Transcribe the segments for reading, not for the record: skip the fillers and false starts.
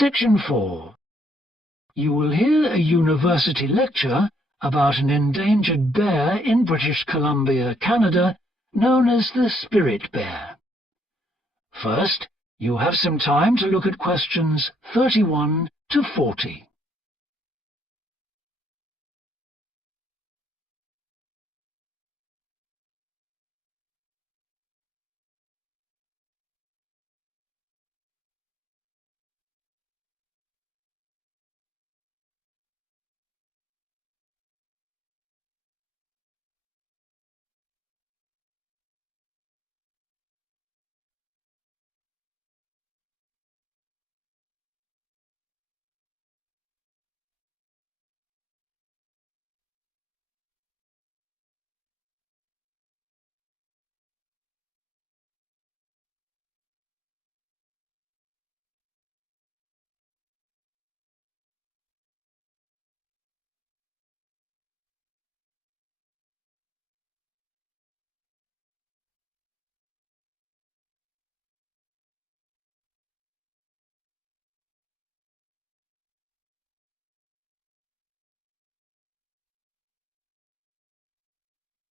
Section 4. You will hear a university lecture about an endangered bear in British Columbia, Canada, known as the spirit bear. First, you have some time to look at questions 31 to 40.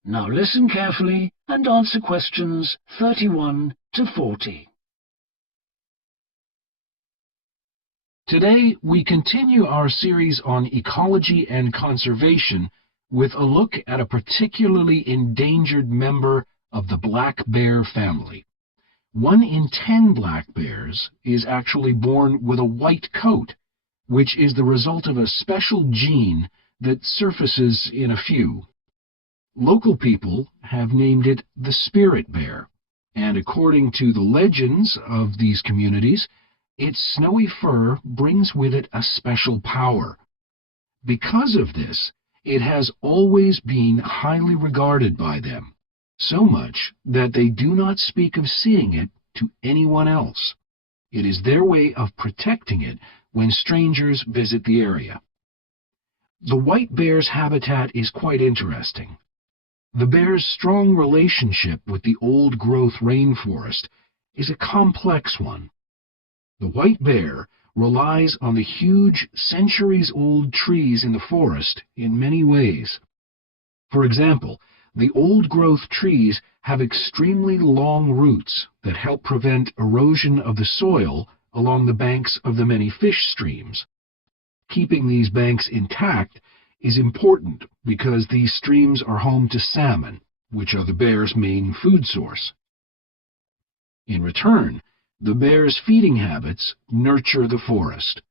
Now listen carefully and answer questions 31 to 40. Today, we continue our series on ecology and conservation with a look at a particularly endangered member of the black bear family. 1 in 10 black bears is actually born with a white coat, which is the result of a special gene that surfaces in a few. Local people have named it the spirit bear, and according to the legends of these communities, its snowy fur brings with it a special power. Because of this, it has always been highly regarded by them, so much that they do not speak of seeing it to anyone else. It is their way of protecting it when strangers visit the area. The white bear's habitat is quite interesting. The bear's strong relationship with the old-growth rainforest is a complex one. The white bear relies on the huge, centuries-old trees in the forest in many ways. For example, the old-growth trees have extremely long roots that help prevent erosion of the soil along the banks of the many fish streams. Keeping these banks intact is important because these streams are home to salmon, which are the bear's main food source. In return, the bear's feeding habits nurture the forest.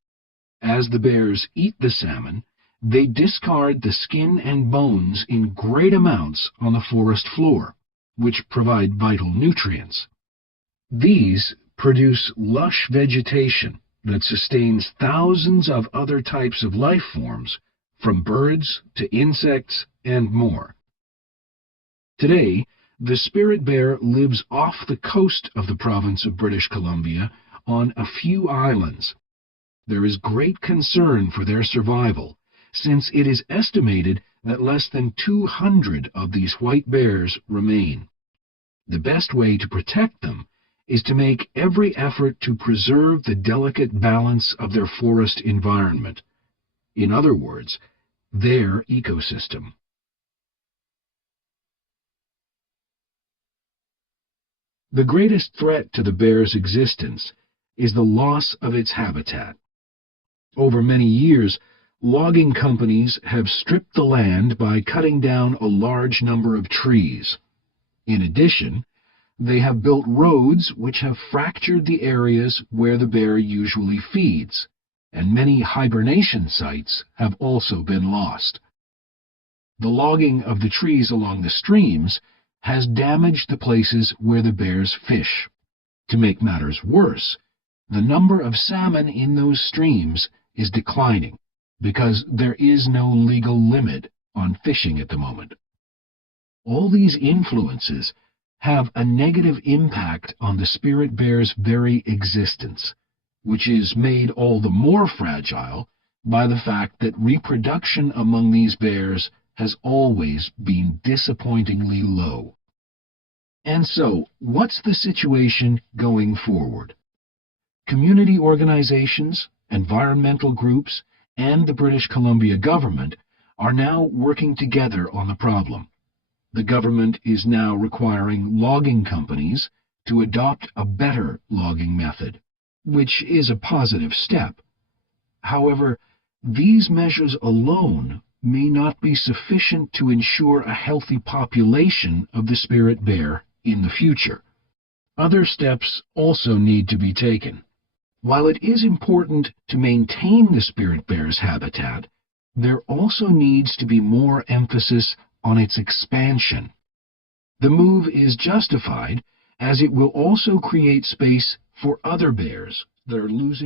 As the bears eat the salmon, they discard the skin and bones in great amounts on the forest floor, which provide vital nutrients. These produce lush vegetation that sustains thousands of other types of life forms, from birds to insects and more. Today, the spirit bear lives off the coast of the province of British Columbia on a few islands. There is great concern for their survival, since it is estimated that less than 200 of these white bears remain. The best way to protect them is to make every effort to preserve the delicate balance of their forest environment. In other words, their ecosystem. The greatest threat to the bear's existence is the loss of its habitat. Over many years, logging companies have stripped the land by cutting down a large number of trees. In addition, they have built roads which have fractured the areas where the bear usually feeds, and many hibernation sites have also been lost. The logging of the trees along the streams has damaged the places where the bears fish. To make matters worse, the number of salmon in those streams is declining because there is no legal limit on fishing at the moment. All these influences have a negative impact on the spirit bear's very existence, which is made all the more fragile by the fact that reproduction among these bears has always been disappointingly low. And so, what's the situation going forward? Community organizations, environmental groups, and the British Columbia government are now working together on the problem. The government is now requiring logging companies to adopt a better logging method, which is a positive step. However, these measures alone may not be sufficient to ensure a healthy population of the spirit bear in the future. Other steps also need to be taken. While it is important to maintain the spirit bear's habitat, there also needs to be more emphasis on its expansion. The move is justified as it will also create space for other bears that are losing